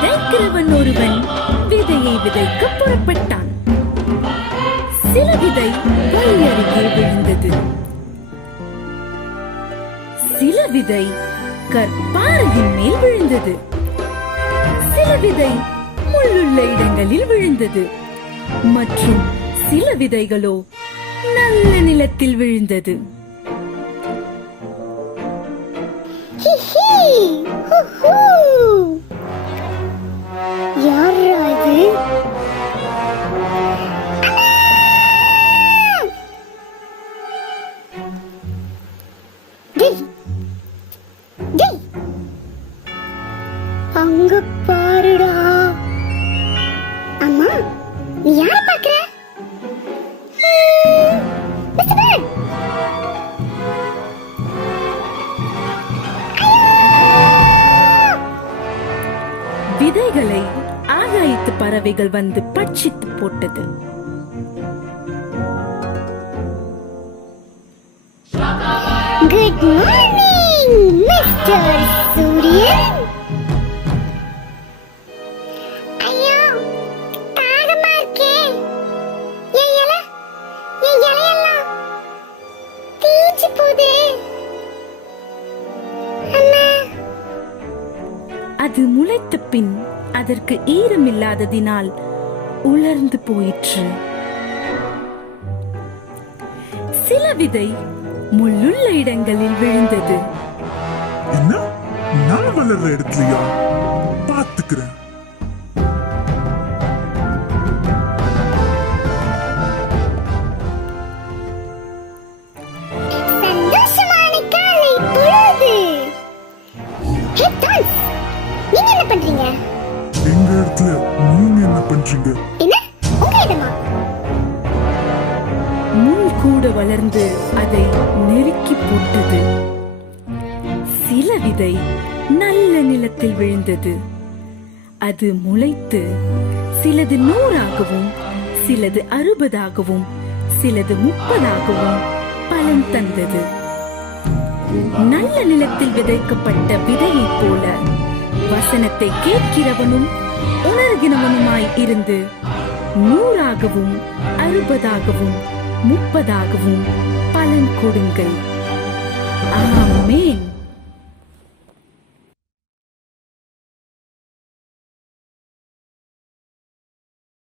விதைக்கிறவன் ஒருவன் விதையை விதைக்க புறப்பட்டான். சில விதை வழி அருகே விழுந்தது. சில விதை கற்பாறையின் மேல் விழுந்தது. சில விதை முள்ளுள்ள இடங்களில் விழுந்தது. மற்றும் சில விதைகளோ நல்ல நிலத்தில் விழுந்தது. அங்க பாருடா. அம்மா, நீ யாரை பார்க்கற? விதைகளை ஆகாயத்து பறவைகள் வந்து பட்சித்து போட்டது. குட் மார்னிங் மிஸ்டர் சூரியன். ஐயோ, தாகமா இருக்கே. என் இலையெல்லாம் தீஞ்சு போகுதே. அம்மா, அது முளைத்த பின் அதற்கு ஈரமில்லாததினால் உலர்ந்து போயிற்று. சில விதை முள்ளுள்ள இடங்களில் விழுந்தது. என்ன, நான் வளர்ற இடத்துலயா? பாத்துக்கிறேன். சந்தோஷமான காலை பொழுது. ஹே டான்ஸ், நீங்க என்ன பண்றீங்க? எங்க இடத்துல நீங்க என்ன பண்றீங்க? என்ன, உங்க இடமா? முள் கூட வளர்ந்து அதை நெருக்கி போட்டது. சில விதை நல்ல நிலத்தில் விழுந்தது. அது முளைத்து சிலது 100ஆகவும் சிலது 60ஆகவும் சிலது 30ஆகவும் பலன் தந்தது. நல்ல நிலத்தில் விதைக்கப்பட்ட விதையைப் போல வசனத்தை கேட்கிறவனும் உணர்கிறவனுமாய் இருந்து 100ஆகவும் 60ஆகவும் 30ஆகவும் பலன் கொடுங்கள். ஆமென்.